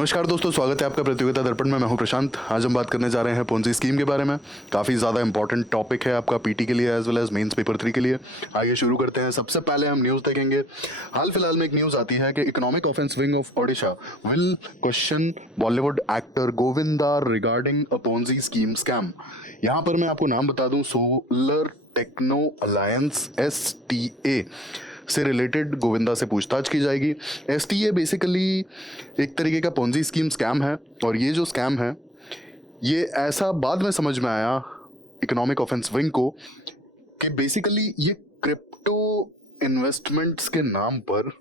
नमस्कार दोस्तों, स्वागत है आपका प्रतियोगिता दर्पण में। मैं हूं प्रशांत। आज हम बात करने जा रहे हैं पोंजी स्कीम के बारे में। काफ़ी ज़्यादा इंपॉर्टेंट टॉपिक है आपका पीटी के लिए as well as mains paper 3 के लिए। आइए शुरू करते हैं। सबसे पहले हम न्यूज़ देखेंगे। हाल फिलहाल में एक न्यूज़ आती है कि economic offence wing of Odisha will question Bollywood actor Govinda regarding a Ponzi scheme scam. यहाँ पर मैं आपको नाम बता दूं, सोलर टेक्नो अलायंस STA से रिलेटेड गोविंदा से पूछताछ की जाएगी। STA बेसिकली एक तरीके का पोंजी स्कीम स्कैम है, और ये जो स्कैम है ये ऐसा बाद में समझ में आया इकोनॉमिक ऑफेंस विंग को कि बेसिकली ये क्रिप्टो इन्वेस्टमेंट्स के नाम पर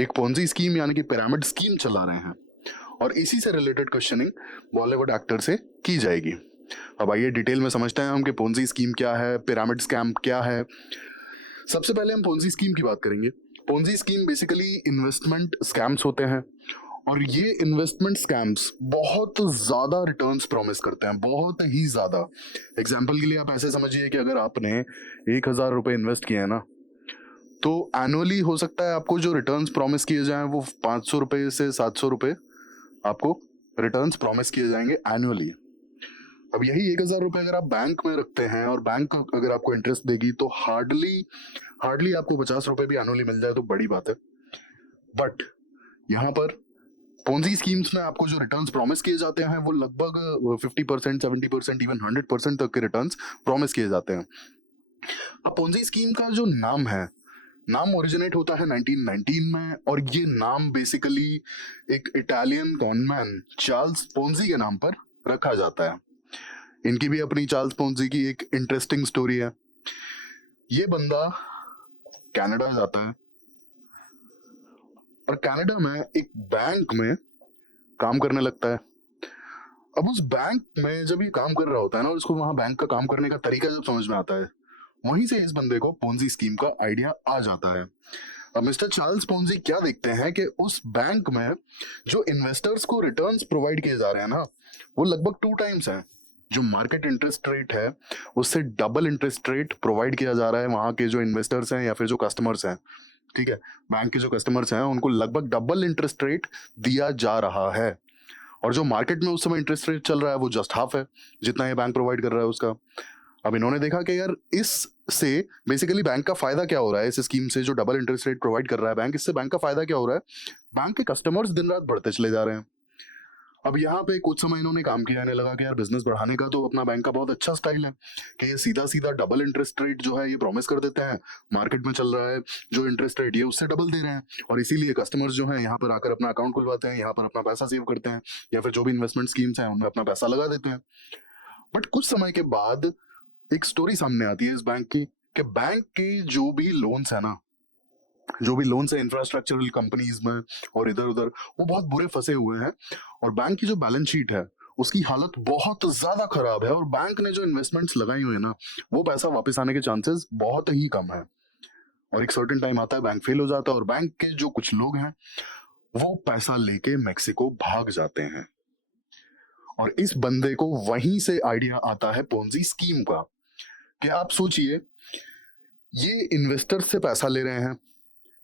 एक पोंजी स्कीम यानी कि पिरामिड स्कीम चला रहे हैं, और इसी से रिलेटेड क्वेश्चनिंग बॉलीवुड एक्टर से की जाएगी। अब आइए डिटेल में समझते हैं हम कि पोंजी स्कीम क्या है, पिरामिड स्कैम क्या है। सबसे पहले हम पोंजी स्कीम की बात करेंगे। Ponzi scheme basically investment scams होते हैं, और ये इन्वेस्टमेंट स्कैम्स बहुत ज्यादा रिटर्न्स प्रॉमिस करते हैं, बहुत ही ज्यादा। एग्जाम्पल के लिए आप ऐसे समझिए कि अगर आपने 1,000 रुपए इन्वेस्ट किए हैं ना, तो एनुअली हो सकता है आपको जो रिटर्न्स प्रॉमिस किए जाएं वो 500 रुपए से 700 रुपए आपको रिटर्न्स प्रॉमिस किए जाएंगे एनुअली। अब यही 1,000 रुपए अगर आप बैंक में रखते हैं और बैंक अगर आपको इंटरेस्ट देगी तो हार्डली हार्डली आपको 50 रुपए भी एनुअली मिल जाए तो बड़ी बात है। बट यहाँ पर पोंजी स्कीम्स में आपको जो रिटर्न्स प्रॉमिस किए जाते हैं वो लगभग 50%, 70%, इवन 100% तक के रिटर्न्स प्रॉमिस किए जाते हैं। अब पोंजी स्कीम का जो नाम है, नाम ओरिजिनेट होता है 1919 में, और ये नाम बेसिकली एक इटालियन कॉनमैन चार्ल्स पोंजी के नाम पर रखा जाता है। इनकी भी अपनी चार्ल्स पोंजी की एक इंटरेस्टिंग स्टोरी है। ये बंदा कनाडा जाता है, और कनाडा में एक बैंक में काम करने लगता है। अब उस बैंक में जब ये काम कर रहा होता है ना, और उसको वहां बैंक का काम करने का तरीका जब समझ में आता है, वहीं से इस बंदे को पोंजी स्कीम का आइडिया आ जाता है। अब मिस्टर चार्ल्स पोंजी क्या देखते हैं कि उस बैंक में जो इन्वेस्टर्स को रिटर्न्स प्रोवाइड किए जा रहे हैं ना, वो लगभग 2 टाइम्स है। जो मार्केट इंटरेस्ट रेट है उससे डबल इंटरेस्ट रेट प्रोवाइड किया जा रहा है वहां के जो इन्वेस्टर्स हैं या फिर जो कस्टमर्स हैं। ठीक है, बैंक के जो कस्टमर्स हैं उनको लगभग डबल इंटरेस्ट रेट दिया जा रहा है, और जो मार्केट में उस समय इंटरेस्ट रेट चल रहा है वो जस्ट हाफ है जितना ये बैंक प्रोवाइड कर रहा है उसका। अब इन्होंने देखा कि यार इस से बेसिकली बैंक का फायदा क्या हो रहा है, इस स्कीम से जो डबल इंटरेस्ट रेट प्रोवाइड कर रहा है बैंक, इससे बैंक का फायदा क्या हो रहा है, बैंक के कस्टमर्स दिन रात बढ़ते चले जा रहे हैं। अब यहाँ पे कुछ समय इन्होंने काम किया, इन्हें लगा कि यार बिजनेस बढ़ाने का तो अपना बैंक का बहुत अच्छा स्टाइल है कि ये सीधा सीधा डबल इंटरेस्ट रेट जो है ये प्रॉमिस कर देते हैं। मार्केट में चल रहा है जो इंटरेस्ट रेट ये उससे डबल दे रहे हैं, और इसीलिए कस्टमर्स जो है यहाँ पर आकर अपना अकाउंट खुलवाते हैं, यहाँ पर अपना पैसा सेव करते हैं, या फिर जो भी इन्वेस्टमेंट स्कीम्स हैं उनमें अपना पैसा लगा देते हैं। बट कुछ समय के बाद एक स्टोरी सामने आती है इस बैंक की कि बैंक के जो भी लोन्स है ना, जो भी लोन्स है इंफ्रास्ट्रक्चरल कंपनीज में और इधर उधर, वो बहुत बुरे फंसे हुए हैं, और बैंक की जो बैलेंस शीट है उसकी हालत बहुत ज्यादा खराब है, और बैंक ने जो इन्वेस्टमेंट्स लगाई हुई है ना वो पैसा वापस आने के चांसेस बहुत ही कम है। और एक सर्टेन टाइम आता है बैंक फेल हो जाता है, और बैंक के जो कुछ लोग हैं वो पैसा लेके मेक्सिको भाग जाते हैं। और इस बंदे को वहीं से आइडिया आता है पोंजी स्कीम का कि आप सोचिए, ये इन्वेस्टर्स से पैसा ले रहे हैं,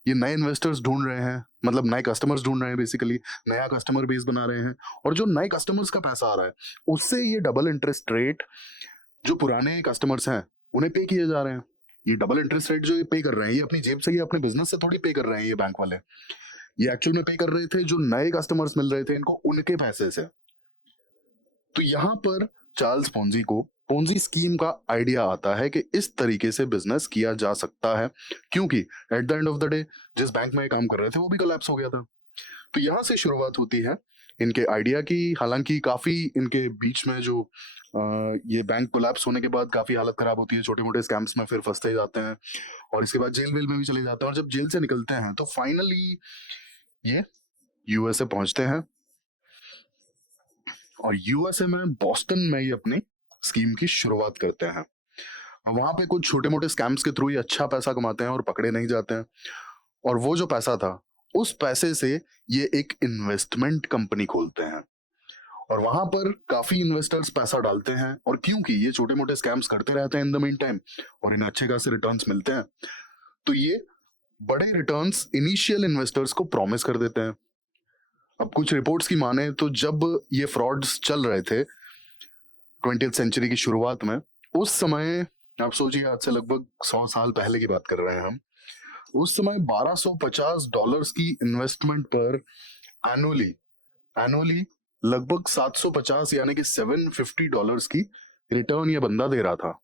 ये नए इन्वेस्टर्स ढूंढ रहे हैं, मतलब नए कस्टमर्स ढूंढ रहे हैं, बेसिकली नया कस्टमर बेस बना रहे हैं, और जो नए कस्टमर्स का पैसा आ रहा है उससे ये डबल इंटरेस्ट रेट जो पुराने कस्टमर्स हैं उन्हें पे किए जा रहे हैं। ये डबल इंटरेस्ट रेट जो ये पे कर रहे हैं ये अपनी जेब से, ये अपने बिजनेस से थोड़ी पे कर रहे हैं ये बैंक वाले। ये एक्चुअल में पे कर रहे थे जो नए कस्टमर्स मिल रहे थे इनको उनके पैसे से। तो यहाँ पर चार्ल्स पोंजी को पोंजी स्कीम का आइडिया आता है कि इस तरीके से बिजनेस किया जा सकता है, क्योंकि at the end of the day जिस बैंक में ये काम कर रहे थे वो भी कोलैप्स हो गया था। तो यहाँ से शुरुआत होती है इनके आइडिया की। हालांकि काफी इनके बीच में जो ये बैंक कोलैप्स होने के बाद काफी हालत खराब होती है, छोटे मोटे स्कैम्स में फिर फंसते जाते हैं, और इसके बाद जेल वेल में भी चले जाते हैं, और जब जेल से निकलते हैं तो फाइनली ये यूएसए पहुंचते हैं, और यूएसए में बॉस्टन में ही अपनी स्कीम की शुरुआत करते हैं। वहां पे कुछ छोटे मोटे स्कैम्स के थ्रू ये अच्छा पैसा कमाते हैं और पकड़े नहीं जाते हैं, और वो जो पैसा था उस पैसे से ये एक इन्वेस्टमेंट कंपनी खोलते हैं, और वहां पर काफी इन्वेस्टर्स पैसा डालते हैं, और क्योंकि ये छोटे मोटे स्कैम्स करते रहते हैं इन द मीन टाइम और इन्हें अच्छे खासे रिटर्न्स मिलते हैं, तो ये बड़े रिटर्न्स इनिशियल इन्वेस्टर्स को प्रॉमिस कर देते हैं। अब कुछ रिपोर्ट्स की माने तो जब ये फ्रॉड्स चल रहे थे 20th सेंचुरी की शुरुआत में, उस समय आप सोचिए आज से लगभग 100 साल पहले की बात कर रहे हैं हम। उस समय $1250 की इन्वेस्टमेंट पर एनुअली एनुअली लगभग 750 यानी कि $750 की रिटर्न ये बंदा दे रहा था।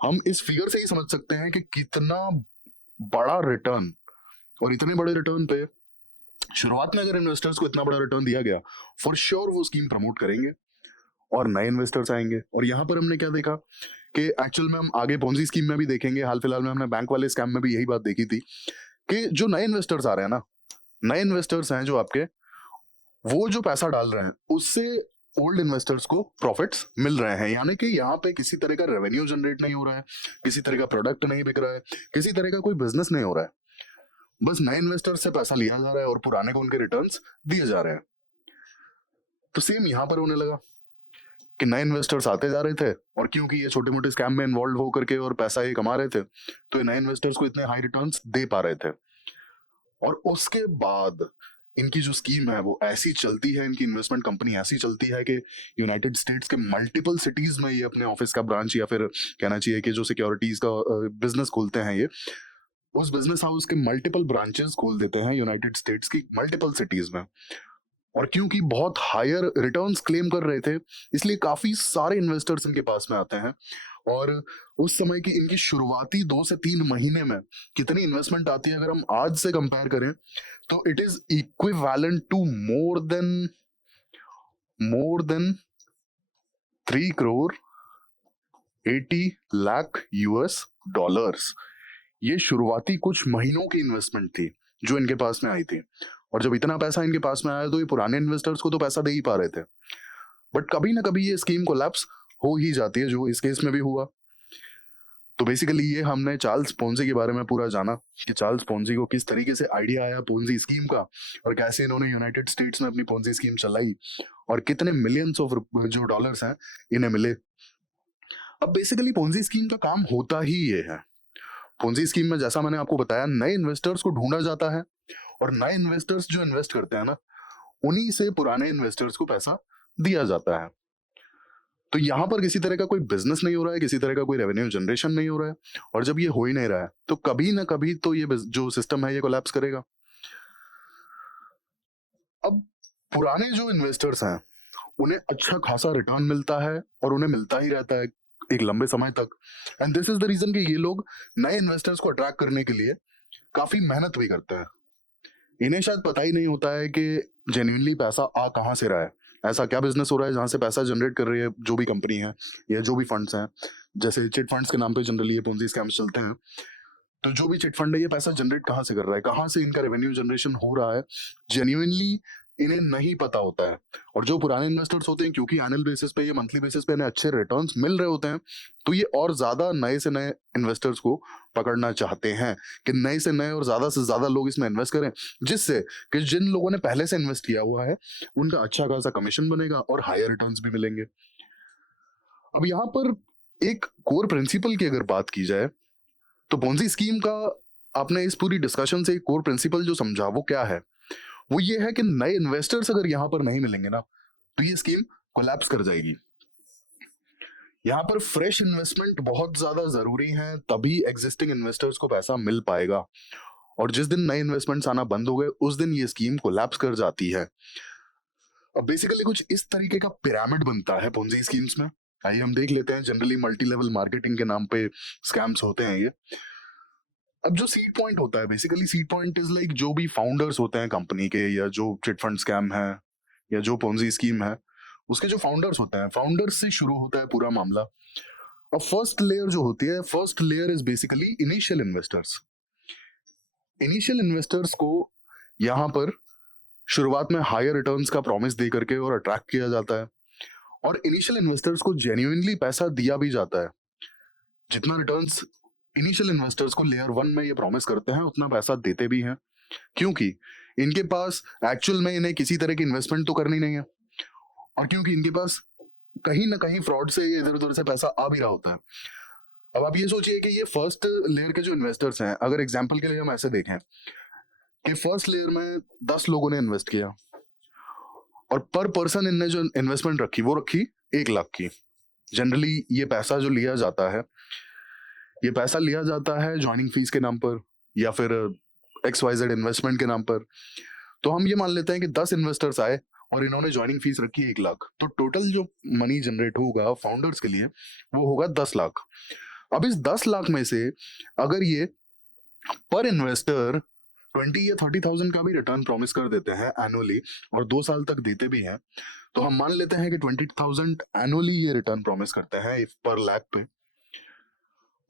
हम इस फिगर से ही समझ सकते हैं कि कितना बड़ा रिटर्न, और इतने बड़े रिटर्न पे शुरुआत में अगर इन्वेस्टर्स को इतना बड़ा रिटर्न दिया गया, फॉर श्योर वो स्कीम प्रमोट करेंगे और नए इन्वेस्टर्स आएंगे। और यहाँ पर हमने क्या देखा कि एक्चुअल में हम आगे पोंजी स्कीम में भी देखेंगे, हाल फिलहाल में हमने बैंक वाले स्कैम में भी यही बात देखी थी कि जो नए इन्वेस्टर्स आ रहे हैं ना, नए इन्वेस्टर्स हैं जो आपके, वो जो पैसा डाल रहे हैं उससे ओल्ड इन्वेस्टर्स को प्रॉफिट्स मिल रहे हैं। यानी कि यहाँ पे किसी तरह का रेवेन्यू जनरेट नहीं हो रहा है, किसी तरह का प्रोडक्ट नहीं बिक रहा है, किसी तरह का कोई बिजनेस नहीं हो रहा है, बस नए इन्वेस्टर्स से पैसा लिया जा रहा है और पुराने को उनके रिटर्न्स दिए जा रहे हैं। तो सेम यहाँ पर होने लगा कि नए इन्वेस्टर्स आते जा रहे थे, और क्योंकि ये छोटे मोटे स्कैम में इन्वॉल्व होकर के और पैसा ये कमा रहे थे, तो ये नए इन्वेस्टर्स को इतने हाई रिटर्न्स दे पा रहे थे। और उसके बाद इनकी जो स्कीम है वो ऐसी चलती है, इनकी इन्वेस्टमेंट कंपनी ऐसी चलती है कि यूनाइटेड स्टेट्स के मल्टीपल सिटीज में ये अपने ऑफिस का ब्रांच, या फिर कहना चाहिए कि जो सिक्योरिटीज का बिजनेस खोलते हैं, ये उस बिजनेस हाउस के मल्टीपल ब्रांचेस खोल देते हैं यूनाइटेड स्टेट्स की मल्टीपल सिटीज में। और क्योंकि बहुत हायर रिटर्न्स क्लेम कर रहे थे, इसलिए काफी सारे इन्वेस्टर्स इनके पास में आते हैं। और उस समय की इनकी शुरुआती 2 से 3 महीने में कितनी इन्वेस्टमेंट आती है अगर हम आज से कंपेयर करें, तो it is equivalent to more than 3 crore 80 lakh US dollars. ये शुरुआती कुछ महीनों की इन्वेस्टमेंट थी जो इनके पास में आई थी। और जब इतना पैसा इनके पास में आया तो ये पुराने इन्वेस्टर्स को तो पैसा दे ही पा रहे थे, बट कभी ना कभी ये स्कीम कोलैप्स हो ही जाती है, जो इस केस में भी हुआ। तो बेसिकली ये हमने चार्ल्स पोंजी के बारे में पूरा जाना कि चार्ल्स पोंजी को किस तरीके से आइडिया आया पोंजी स्कीम का, और कैसे इन्होंने यूनाइटेड स्टेट्स में अपनी पोंजी स्कीम चलाई, और कितने मिलियंस ऑफ जो डॉलर्स हैं इन्हें मिले। अब बेसिकली पोंजी स्कीम का काम होता ही ये है। पोंजी स्कीम में जैसा मैंने आपको बताया, नए इन्वेस्टर्स को ढूंढा जाता है, और नए इन्वेस्टर्स जो इन्वेस्ट करते हैं ना, उन्हीं से पुराने इन्वेस्टर्स को पैसा दिया जाता है। तो यहाँ पर किसी तरह का कोई बिजनेस नहीं हो रहा है, किसी तरह का कोई रेवेन्यू जनरेशन नहीं हो रहा है, और जब ये हो ही नहीं रहा है तो कभी ना कभी तो ये जो सिस्टम है ये कोलैप्स करेगा। अब पुराने जो इन्वेस्टर्स हैं उन्हें अच्छा खासा रिटर्न मिलता है, और उन्हें मिलता ही रहता है एक लंबे समय तक। And this is the reason कि ये लोग नए इन्वेस्टर्स को अट्रैक्ट करने के लिए काफी मेहनत भी करते हैं। इन्हें शायद पता ही नहीं होता है कि जेन्युइनली पैसा आ कहाँ से रहा है, ऐसा क्या बिजनेस हो रहा है जहां से पैसा जनरेट कर रही है जो भी कंपनी है या जो भी फंड्स हैं। जैसे चिट फंड्स के नाम पे जनरली ये पोंजी स्कैम्स चलते हैं, तो जो भी चिट फंड है ये पैसा जनरेट कहाँ से कर रहा है, कहाँ से इनका रेवेन्यू जनरेशन हो रहा है, जेन्युइनली इन्हें नहीं पता होता है। और जो पुराने इन्वेस्टर्स होते हैं, क्योंकि एनुअल बेसिस पे या मंथली बेसिस पे इन्हें अच्छे रिटर्न्स मिल रहे होते हैं, तो ये और ज्यादा नए से नए इन्वेस्टर्स को पकड़ना चाहते हैं कि नए से नए और ज्यादा से ज्यादा लोग इसमें इन्वेस्ट करें, जिससे कि जिन लोगों ने पहले से इन्वेस्ट किया हुआ है उनका अच्छा खासा कमीशन बनेगा और हायर रिटर्न्स भी मिलेंगे। अब यहाँ पर एक कोर प्रिंसिपल की अगर बात की जाए, तो पोंजी स्कीम का आपने इस पूरी डिस्कशन से एक कोर प्रिंसिपल जो समझा वो क्या है, वो ये है कि नए इन्वेस्टर्स अगर यहां पर नहीं मिलेंगे ना, तो ये स्कीम कोलैप्स कर जाएगी। यहाँ पर फ्रेश इन्वेस्टमेंट बहुत ज्यादा जरूरी है, तभी एग्जिस्टिंग इन्वेस्टर्स को पैसा मिल पाएगा। और जिस दिन नए इन्वेस्टमेंट्स आना बंद हो गए उस दिन ये स्कीम कोलैप्स कर जाती है। अब बेसिकली कुछ इस तरीके का पिरामिड बनता है पोंजी स्कीम्स में। आइए हम देख लेते हैं। जनरली मल्टी लेवल मार्केटिंग के नाम पे स्कैम्स होते हैं ये। अब जो सीड पॉइंट होता है, basically seed point is like जो भी फाउंडर्स होते हैं कंपनी के, या जो चिट फंड स्कैम है या जो पोंजी स्कीम है, उसके जो फाउंडर्स होते हैं, फाउंडर्स से शुरू होता है पूरा मामला। अब फर्स्ट लेयर जो होती है, first layer is basically initial investors. Initial investors को यहाँ पर शुरुआत में हायर रिटर्न्स का प्रॉमिस दे करके और अट्रैक्ट किया जाता है, और इनिशियल इन्वेस्टर्स को जेन्युइनली पैसा दिया भी जाता है। जितना रिटर्न्स इनिशियल इन्वेस्टर्स को लेयर 1 में ये प्रॉमिस करते हैं उतना पैसा देते भी हैं, क्योंकि इनके पास एक्चुअल में इन्हें किसी तरह की इन्वेस्टमेंट तो करनी नहीं है, और क्योंकि इनके पास कहीं ना कहीं फ्रॉड से इधर उधर से पैसा आ भी रहा होता है। अब आप ये सोचिए कि ये फर्स्ट लेयर के जो इन्वेस्टर्स हैं, अगर एग्जांपल के लिए हम ऐसे देखें कि फर्स्ट लेयर में 10 लोगों ने इन्वेस्ट किया और पर पर्सन इनने जो इन्वेस्टमेंट रखी वो रखी 1 लाख की। जनरली ये पैसा जो लिया जाता है, ये पैसा लिया जाता है ज्वाइनिंग फीस के नाम पर या फिर XYZ इन्वेस्टमेंट के नाम पर। तो हम ये मान लेते हैं कि 10 इन्वेस्टर्स आए और इन्होंने ज्वाइनिंग फीस रखी 1 लाख, तो टोटल जो मनी जनरेट होगा फाउंडर्स के लिए वो होगा 10 लाख। अब इस 10 लाख में से अगर ये पर इन्वेस्टर 20 या 30,000 का भी रिटर्न प्रॉमिस कर देते हैं एनुअली और 2 साल तक देते भी हैं, तो हम मान लेते हैं कि 20,000 एनुअली ये रिटर्न प्रॉमिस करते हैं पर लाख पे,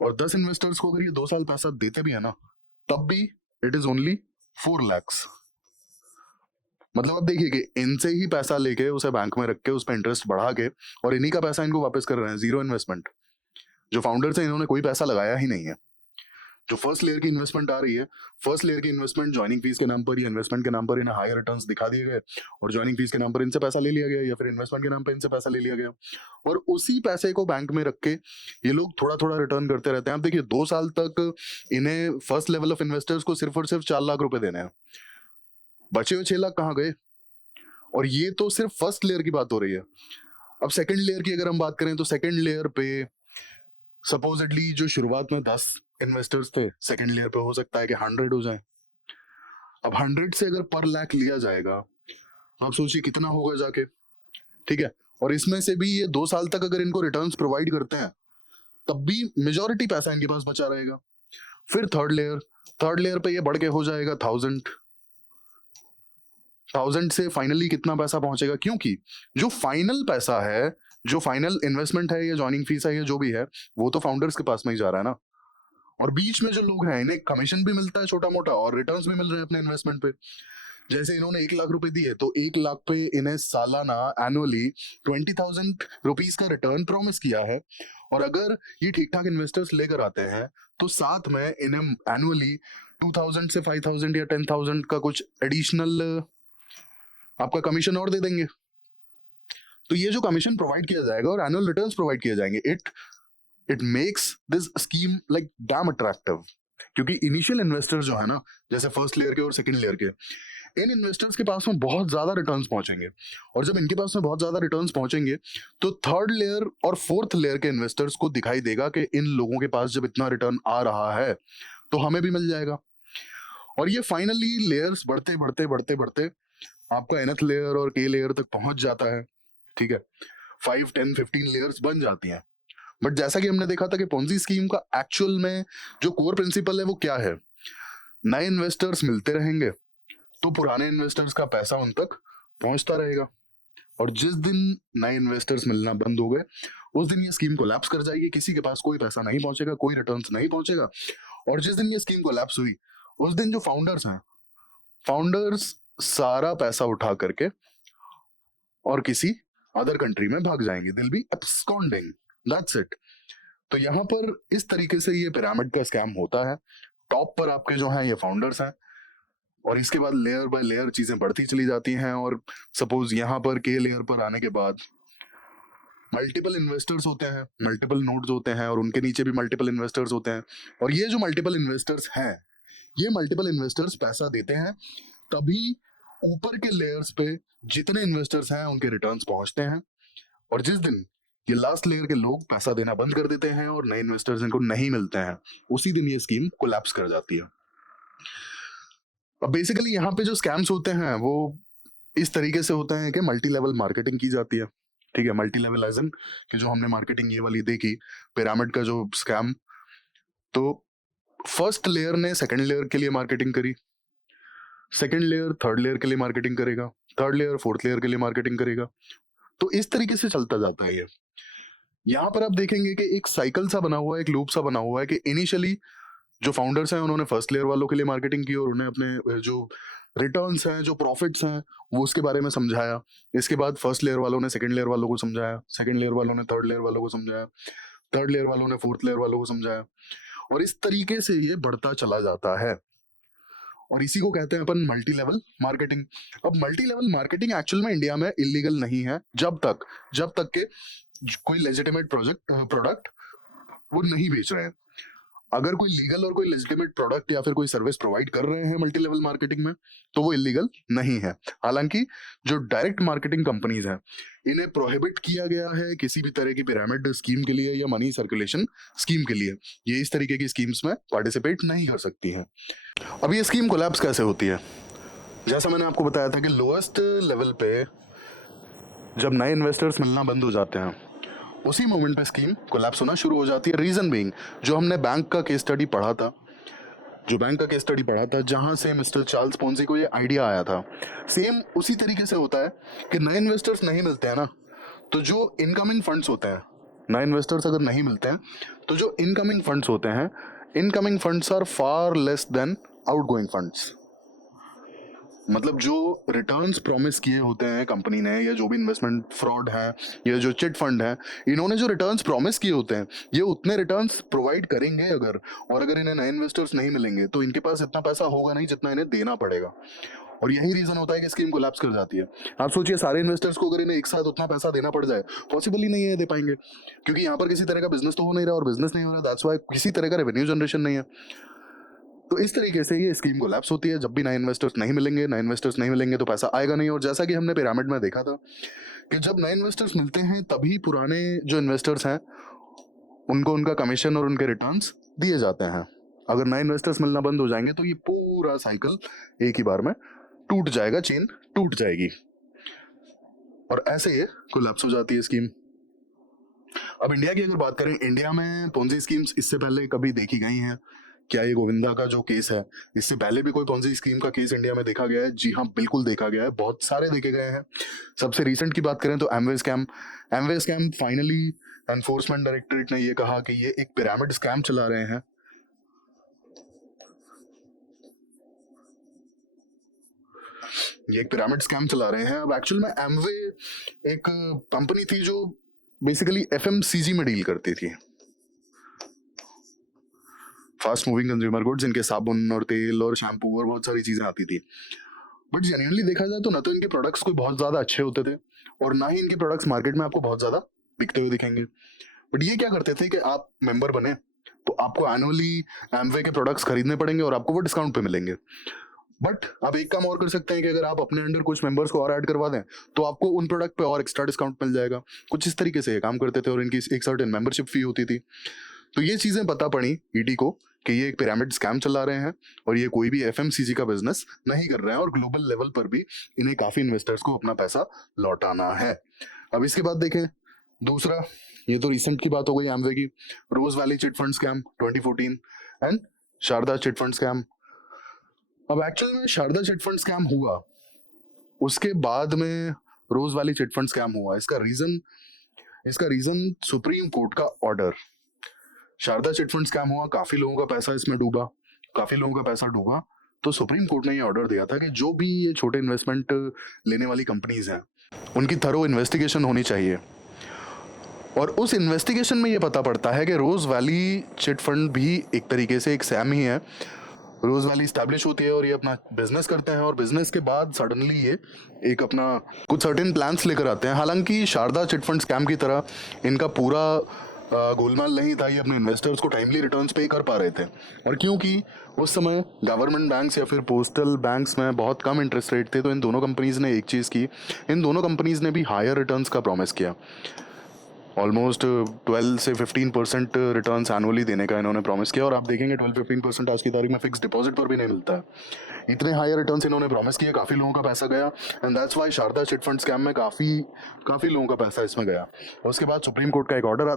और 10 इन्वेस्टर्स को अगर ये 2 साल पैसा देते भी है ना, तब भी इट इज ओनली 4 lakhs। मतलब अब देखिए कि इनसे ही पैसा लेके उसे बैंक में रख के उस पर इंटरेस्ट बढ़ा के और इन्हीं का पैसा इनको वापस कर रहे हैं, जीरो इन्वेस्टमेंट। जो फाउंडर्स हैं इन्होंने कोई पैसा लगाया ही नहीं है। जो फर्स्ट लेयर की इन्वेस्टमेंट आ रही है, फर्स्ट लेयर की इन्वेस्टमेंट ज्वाइनिंग फीस के नाम पर या इन्वेस्टमेंट के नाम पर इन्हें हायर रिटर्न्स दिखा दिए गए और ज्वाइनिंग फीस के नाम पर इनसे पैसा ले लिया गया या फिर इन्वेस्टमेंट के नाम पर इनसे पैसा ले लिया गया, और उसी पैसे को बैंक में रख के ये लोग थोड़ा थोड़ा रिटर्न करते रहते हैं। आप देखिए 2 साल तक इन्हें फर्स्ट लेवल ऑफ इन्वेस्टर्स को सिर्फ और सिर्फ 4 लाख रुपए देने हैं, बचे हुए 6 लाख कहाँ गए? और ये तो सिर्फ फर्स्ट लेयर की बात हो रही है। अब सेकंड लेयर की अगर हम बात करें तो सेकंड लेयर पे सपोजिटली जो शुरुआत में 10 इन्वेस्टर्स थे, सेकंड लेयर पे हो सकता है कि 100 हो जाए। अब 100 से अगर पर लाख लिया जाएगा तो आप सोचिए कितना होगा जाके, ठीक है। और इसमें से भी ये 2 साल तक अगर इनको रिटर्न्स प्रोवाइड करते हैं तब भी मेजॉरिटी पैसा इनके पास बचा रहेगा। फिर थर्ड लेयर पे ये बढ़ के हो जाएगा 1000 से फाइनली कितना पैसा पहुंचेगा, क्योंकि जो फाइनल पैसा है, जो फाइनल इन्वेस्टमेंट है या ज्वाइनिंग फीस है या जो भी है, वो तो फाउंडर्स के पास में ही जा रहा है ना। और बीच में जो लोग हैं इन्हें कमीशन भी मिलता है छोटा मोटा और रिटर्न्स भी मिल रहे हैं अपने इन्वेस्टमेंट पे। जैसे इन्होंने 1 लाख रुपए दिए तो 1 लाख पे इन्हें सालाना एनुअली 20,000 रुपीज का रिटर्न प्रॉमिस किया है। और अगर ये ठीक ठाक इन्वेस्टर्स लेकर आते हैं तो साथ में इन्हें एनुअली 2,000 से 5,000 या 10,000 का कुछ एडिशनल आपका कमीशन और दे देंगे। तो ये जो कमीशन प्रोवाइड किया जाएगा और एनुअल रिटर्न्स प्रोवाइड किए जाएंगे, it makes this scheme like damn attractive. क्योंकि इनिशियल इन्वेस्टर्स जो है ना, जैसे फर्स्ट लेयर के और सेकंड लेयर के, इन इन्वेस्टर्स के पास में बहुत ज्यादा रिटर्न्स पहुंचेंगे, और जब इनके पास में बहुत ज्यादा रिटर्न्स पहुंचेंगे तो थर्ड लेयर और फोर्थ लेयर के इन्वेस्टर्स को दिखाई देगा कि इन लोगों के पास जब इतना रिटर्न आ रहा है तो हमें भी मिल जाएगा। और ये फाइनली लेयर्स बढ़ते बढ़ते बढ़ते बढ़ते आपका nth लेयर और k लेयर तक पहुंच जाता है, ठीक है। 5, 10, 15 लेयर्स बन जाती हैं। बट जैसा कि हमने देखा था कि पोंजी स्कीम का एक्चुअल में जो कोर प्रिंसिपल है वो क्या है, नए इन्वेस्टर्स मिलते रहेंगे तो पुराने इन्वेस्टर्स का पैसा उन तक पहुंचता रहेगा, और जिस दिन नए इन्वेस्टर्स मिलना बंद हो गए उस दिन ये स्कीम कोलैप्स कर जाएगी, किसी के पास कोई पैसा नहीं पहुंचेगा, कोई रिटर्न्स नहीं पहुंचेगा। और जिस दिन ये स्कीम कोलैप्स हुई उस दिन जो फाउंडर्स हैं, फाउंडर्स सारा पैसा उठा करके और किसी अदर कंट्री में भाग जाएंगे, दिल बी एब्सकॉन्डिंग, दैट्स इट। तो यहाँ पर इस तरीके से ये पिरामिड का स्कैम होता है। टॉप पर आपके जो हैं ये फाउंडर्स हैं, और इसके बाद लेयर बाय लेयर चीजें बढ़ती चली जाती हैं, और सपोज यहाँ पर के लेयर पर आने के बाद मल्टीपल इन्वेस्टर्स होते हैं, मल्टीपल नोड्स होते हैं, और उनके नीचे भी मल्टीपल इन्वेस्टर्स होते हैं। और ये जो मल्टीपल इन्वेस्टर्स हैं, ये मल्टीपल इन्वेस्टर्स पैसा देते हैं, तभी ऊपर के लेयर्स पे जितने इन्वेस्टर्स हैं उनके रिटर्न्स पहुंचते हैं। और जिस दिन ये लास्ट लेयर के लोग पैसा देना बंद कर देते हैं और नए इन्वेस्टर्स इनको नहीं मिलते हैं, उसी दिन ये स्कीम कोलैप्स कर जाती है। अब बेसिकली यहाँ पे जो स्कैम्स होते हैं वो इस तरीके से होते हैं कि मल्टी लेवल मार्केटिंग की जाती है, ठीक है। मल्टी लेवल एज इन कि जो हमने मार्केटिंग ये वाली देखी पिरामिड का जो स्कैम, तो फर्स्ट लेयर ने सेकंड लेयर के लिए मार्केटिंग करी, सेकंड लेयर थर्ड लेयर के लिए मार्केटिंग करेगा, थर्ड लेयर फोर्थ लेयर के लिए मार्केटिंग करेगा। तो इस तरीके से चलता जाता है ये। यहाँ पर आप देखेंगे कि एक साइकिल सा बना हुआ है, एक लूप सा बना हुआ है कि इनिशियली जो फाउंडर्स हैं उन्होंने फर्स्ट लेयर वालों के लिए मार्केटिंग की और उन्हें अपने जो रिटर्न्स हैं, जो प्रॉफिट्स हैं, वो उसके बारे में समझाया। इसके बाद फर्स्ट लेयर वालों ने सेकंड लेयर वालों को समझाया, सेकंड लेयर वालों ने थर्ड लेयर वालों को समझाया, थर्ड लेयर वालों ने फोर्थ लेयर वालों को समझाया, और इस तरीके से ये बढ़ता चला जाता है। और इसी को कहते हैं अपन मल्टी लेवल मार्केटिंग। अब मल्टी लेवल मार्केटिंग एक्चुअल में इंडिया में इलीगल नहीं है जब तक के कोई लेजिटिमेट प्रोडक्ट वो नहीं बेच रहे हैं। अगर कोई लीगल और कोई लेजिटिमेट प्रोडक्ट या फिर कोई सर्विस प्रोवाइड कर रहे हैं मल्टी लेवल मार्केटिंग में, तो वो इलीगल नहीं है। हालांकि जो डायरेक्ट मार्केटिंग कंपनीज हैं, इन्हें प्रोहिबिट किया गया है किसी भी तरह की पिरामिड स्कीम के लिए या मनी सर्कुलेशन स्कीम के लिए। ये इस तरीके की स्कीम्स में पार्टिसिपेट नहीं कर सकती हैं। अब ये स्कीम कोलैप्स कैसे होती है? जैसा मैंने आपको बताया था कि लोएस्ट लेवल पे जब नए इन्वेस्टर्स मिलना बंद हो जाते हैं, उसी मोमेंट पे स्कीम कोलैप्स होना शुरू हो जाती है। रीजन बीइंग, जो हमने बैंक का केस स्टडी पढ़ा था, जहां से मिस्टर चार्ल्स पोंजी को ये आइडिया आया था, सेम उसी तरीके से होता है कि नए इन्वेस्टर्स नहीं मिलते हैं ना, तो जो इनकमिंग फंड्स होते हैं, नए इन्वेस्टर्स अगर नहीं मिलते हैं, तो जो इनकमिंग फंड्स होते हैं, incoming funds are far less than outgoing funds. मतलब जो रिटर्न्स प्रॉमिस किए होते हैं कंपनी ने, या जो भी इन्वेस्टमेंट फ्रॉड है या जो चिट फंड है, इन्होंने जो रिटर्न्स प्रॉमिस किए होते हैं, ये उतने रिटर्न्स प्रोवाइड करेंगे अगर, और अगर इन्हें नए इन्वेस्टर्स नहीं मिलेंगे तो इनके पास इतना पैसा होगा नहीं जितना इन्हें देना पड़ेगा। और यही रीजन होता है कि स्कीम कोलैप्स कर जाती है। आप सोचिए, सारे इन्वेस्टर्स को अगर इन्हें एक साथ उतना पैसा देना पड़ जाए, पॉसिबल ही नहीं है दे पाएंगे, क्योंकि यहाँ पर किसी तरह का बिजनेस तो हो नहीं रहा, और बिजनेस नहीं हो रहा, दैट्स व्हाई किसी तरह का रेवेन्यू जनरेशन नहीं है। तो इस तरीके से ये स्कीम कोलैप्स होती है। जब भी नए इन्वेस्टर्स नहीं मिलेंगे तो पैसा आएगा नहीं। और जैसा कि हमने पिरामिड में देखा था कि जब नए इन्वेस्टर्स मिलते हैं तभी पुराने जो इन्वेस्टर्स हैं उनको उनका कमीशन और उनके रिटर्न्स दिए जाते हैं। अगर नए इन्वेस्टर्स मिलना बंद हो जाएंगे तो ये पूरा साइकिल एक ही बार में टूट जाएगा, चेन टूट जाएगी, और ऐसे ये कोलैप्स हो जाती है स्कीम। अब इंडिया की अगर बात करें, इंडिया में पोंजी स्कीम्स इससे पहले कभी देखी गई हैं क्या? ये गोविंदा का जो केस है, इससे पहले भी कोई पोंजी स्कीम का केस इंडिया में देखा गया है? जी हाँ, बिल्कुल देखा गया है, बहुत सारे देखे गए हैं। सबसे रिसेंट की बात करें तो Amway scam finally enforcement directorate ने ये कहा कि ये एक पिरामिड स्कैम चला रहे हैं। अब एक्चुअल में एमवे एक कंपनी थी जो बेसिकली एफएमसीजी में डील करती थी, फास्ट मूविंग कंज्यूमर गुड्स, इनके साबुन और तेल और शैम्पू और बहुत सारी चीजें आती थी। बट जेन्युइनली देखा जाए तो ना तो इनके प्रोडक्ट्स कोई बहुत ज्यादा अच्छे होते थे, और ना ही इनके प्रोडक्ट्स मार्केट में आपको बहुत ज्यादा बिकते हुए दिखेंगे। बट ये क्या करते थे कि आप मेंबर बने तो आपको एनुअली एमवे के प्रोडक्ट्स खरीदने पड़ेंगे और आपको वो डिस्काउंट पे मिलेंगे। बट आप एक काम और कर सकते हैं कि अगर आप अपने अंडर कुछ मेंबर्स को और ऐड करवा दें तो आपको उन प्रोडक्ट पे और एक्स्ट्रा डिस्काउंट मिल जाएगा। कुछ इस तरीके से ये काम करते थे, और इनकी एक सर्टेन मेंबरशिप फी होती थी। तो ये चीजें पता पड़ी ईडी को कि ये एक पिरामिड स्कैम चला रहे हैं, और ये कोई भी एफएमसीजी का बिजनेस नहीं कर रहे हैं, और ग्लोबल लेवल पर भी इन्हें काफी इन्वेस्टर्स को अपना पैसा लौटाना है। अब इसके बाद देखें दूसरा, ये तो रिसेंट की बात हो गई एमवे की, Rose Valley chit fund scam 2014 and Saradha chit fund scam. अब एक्चुअल में शारदा चिट फंड स्कैम हुआ, उसके बाद में Rose Valley chit fund scam हुआ। इसका रीजन सुप्रीम कोर्ट का order. Saradha chit fund scam हुआ, काफी लोगों का पैसा इसमें डूबा, तो सुप्रीम कोर्ट ने ये ऑर्डर दिया था कि जो भी ये छोटे इन्वेस्टमेंट लेने वाली कंपनीज हैं उनकी थरो इन्वेस्टिगेशन होनी चाहिए। और उस इन्वेस्टिगेशन में ये पता पड़ता है कि रोज वैली चिट फंड भी एक तरीके से एक स्कैम ही है। रोज वैली स्टैब्लिश होती है और ये अपना बिजनेस करते हैं, और बिजनेस के बाद सडनली ये एक अपना कुछ सर्टेन प्लान्स लेकर आते हैं। हालांकि शारदा चिट फंड स्कैम की तरह इनका पूरा गोलमाल नहीं था, ये अपने इन्वेस्टर्स को टाइमली रिटर्न्स पे कर पा रहे थे। और क्योंकि उस समय गवर्नमेंट बैंक्स या फिर पोस्टल बैंक्स में बहुत कम इंटरेस्ट रेट थे, तो इन दोनों कंपनीज ने एक चीज़ की, इन दोनों कंपनीज ने भी हायर रिटर्न्स का प्रॉमिस किया। ऑलमोस्ट 12 से 15% रिटर्न्स एनुअली देने का इन्होंने प्रॉमिस किया, और आप देखेंगे 12-15% आज की तारीख में फिक्स डिपॉजिट पर भी नहीं मिलता है। इतने हायर रिटर्न्स इन्होंने प्रॉमिस किए, काफ़ी लोगों का पैसा गया, and that's why Saradha chit fund scam में काफ़ी लोगों का पैसा इसमें गया। उसके बाद सुप्रीम कोर्ट का एक ऑर्डर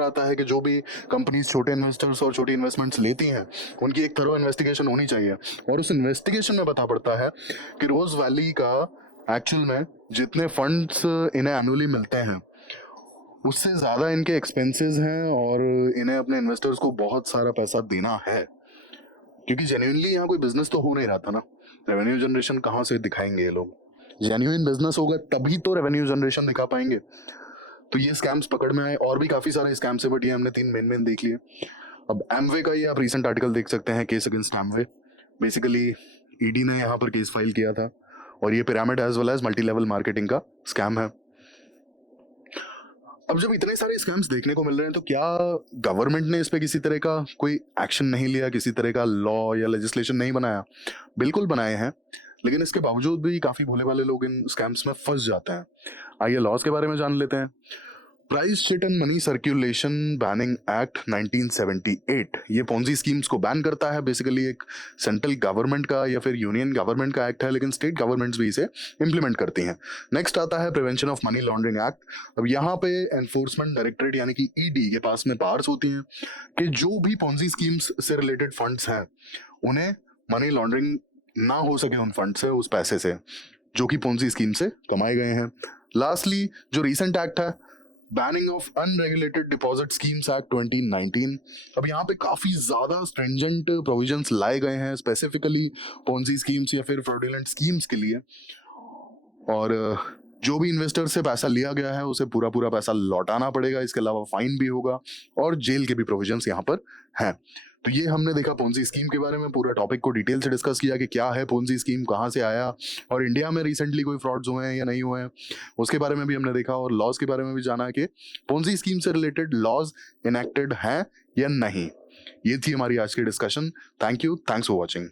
आता है कि जो भी कंपनीज छोटे इन्वेस्टर्स और छोटी इन्वेस्टमेंट्स लेती हैं उनकी एक थरो इन्वेस्टिगेशन होनी चाहिए। और उस इन्वेस्टिगेशन में पता पड़ता है कि रोज वैली का एक्चुअल में जितने फंड्स इन्हें एनुअली मिलते हैं उससे ज़्यादा इनके एक्सपेंसेस हैं, और इन्हें अपने इन्वेस्टर्स को बहुत सारा पैसा देना है, क्योंकि जेन्युइनली यहाँ कोई बिजनेस तो हो नहीं रहा था ना। रेवेन्यू जनरेशन कहाँ से दिखाएंगे ये लोग? जेन्युइन बिजनेस होगा तभी तो रेवेन्यू जनरेशन दिखा पाएंगे। तो ये स्कैम्स पकड़ में आए, और भी काफ़ी सारे स्कैम्स है, बट ये हमने 3 मेन देख लिए। अब एमवे का ये आप रिसेंट आर्टिकल देख सकते हैं, case against Amway. Basically ED ने यहाँ पर केस फाइल किया था, और ये pyramid as well as multi level marketing का स्कैम है। अब जब इतने सारे स्कैम्स देखने को मिल रहे हैं तो क्या गवर्नमेंट ने इस पे किसी तरह का कोई एक्शन नहीं लिया, किसी तरह का लॉ या लेजिस्लेशन नहीं बनाया? बिल्कुल बनाए हैं, लेकिन इसके बावजूद भी काफी भोले भाले लोग इन स्कैम्स में फंस जाते हैं। आइए लॉज के बारे में जान लेते हैं। Price sheet and money circulation banning act 1978 ये पोंजी स्कीम्स को बैन करता है। बेसिकली एक सेंट्रल गवर्नमेंट का या फिर यूनियन गवर्नमेंट का एक्ट है, लेकिन स्टेट गवर्नमेंट्स भी इसे इंप्लीमेंट करती हैं। नेक्स्ट आता है prevention of money laundering act. अब यहाँ पे एनफोर्समेंट डायरेक्टरेट यानी कि ईडी के पास में पावर्स होती हैं कि जो भी पोंजी स्कीम्स से रिलेटेड फंड्स हैं उन्हें मनी लॉन्ड्रिंग ना हो सके उन फंड से, उस पैसे से जो कि पोंजी स्कीम से कमाए गए हैं। लास्टली जो रीसेंट एक्ट है banning of unregulated deposit schemes act 2019। अब यहाँ पे काफी ज्यादा स्ट्रिंजेंट प्रोविजंस लाए गए हैं स्पेसिफिकली पोंजी स्कीम्स या फिर फ्रॉडुलेंट स्कीम्स के लिए। और जो भी इन्वेस्टर से पैसा लिया गया है उसे पूरा पूरा पैसा लौटाना पड़ेगा। इसके अलावा फाइन भी होगा और जेल के भी प्रोविजंस यहाँ पर हैं। तो ये हमने देखा पोंजी स्कीम के बारे में, पूरा टॉपिक को डिटेल से डिस्कस किया कि क्या है पोंजी स्कीम, कहाँ से आया और इंडिया में रिसेंटली कोई फ्रॉड्स हुए हैं या नहीं हुए हैं उसके बारे में भी हमने देखा, और लॉज के बारे में भी जाना कि पोंजी स्कीम से रिलेटेड लॉज इनेक्टेड हैं या नहीं। ये थी हमारी आज की discussion. Thank you, thanks for watching.